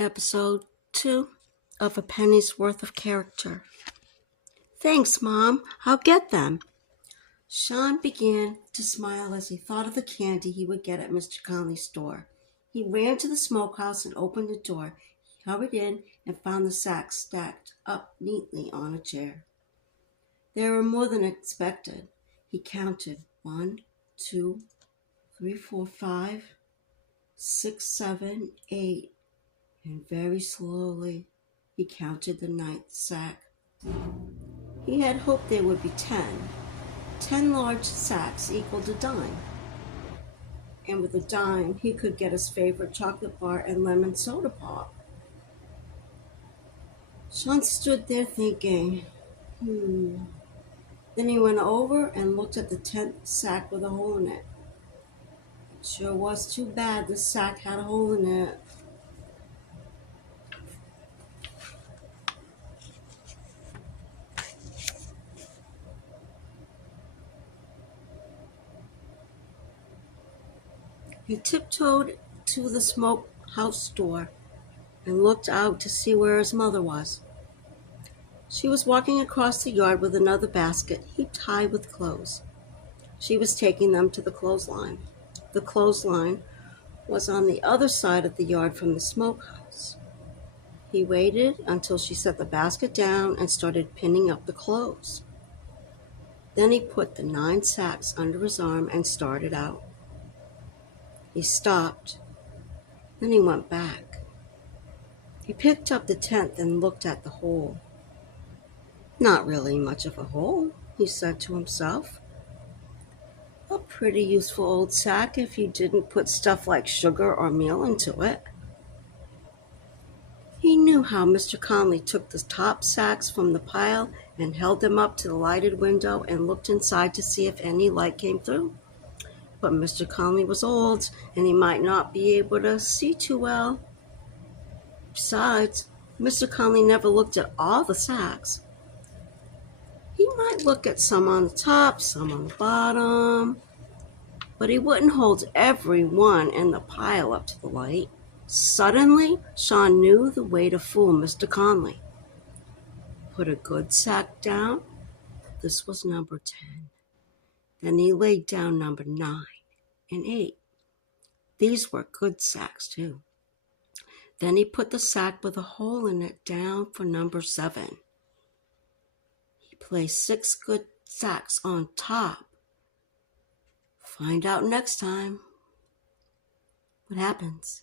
Episode 2 of A Penny's Worth of Character. Thanks, Mom. I'll get them. Sean began to smile as he thought of the candy he would get at Mr. Conley's store. He ran to the smokehouse and opened the door. He hurried in and found the sacks stacked up neatly on a chair. There were more than expected. He counted 1, 2, 3, 4, 5, 6, 7, 8. And very slowly he counted the 9th sack. He had hoped there would be 10. 10 large sacks equaled a dime. And with a dime, he could get his favorite chocolate bar and lemon soda pop. Sean stood there thinking, Then he went over and looked at the 10th sack with a hole in it. It sure was too bad the sack had a hole in it. He tiptoed to the smokehouse door and looked out to see where his mother was. She was walking across the yard with another basket heaped high with clothes. She was taking them to the clothesline. The clothesline was on the other side of the yard from the smokehouse. He waited until she set the basket down and started pinning up the clothes. Then he put the 9 sacks under his arm and started out. He stopped. Then he went back. He picked up the 10th and looked at the hole. Not really much of a hole, he said to himself. A pretty useful old sack if you didn't put stuff like sugar or meal into it. He knew how Mr. Conley took the top sacks from the pile and held them up to the lighted window and looked inside to see if any light came through. But Mr. Conley was old, and he might not be able to see too well. Besides, Mr. Conley never looked at all the sacks. He might look at some on the top, some on the bottom, but he wouldn't hold every one in the pile up to the light. Suddenly, Sean knew the way to fool Mr. Conley. Put a good sack down. This was number 10. Then he laid down number 9 and 8. These were good sacks, too. Then he put the sack with a hole in it down for number 7. He placed 6 good sacks on top. Find out next time what happens.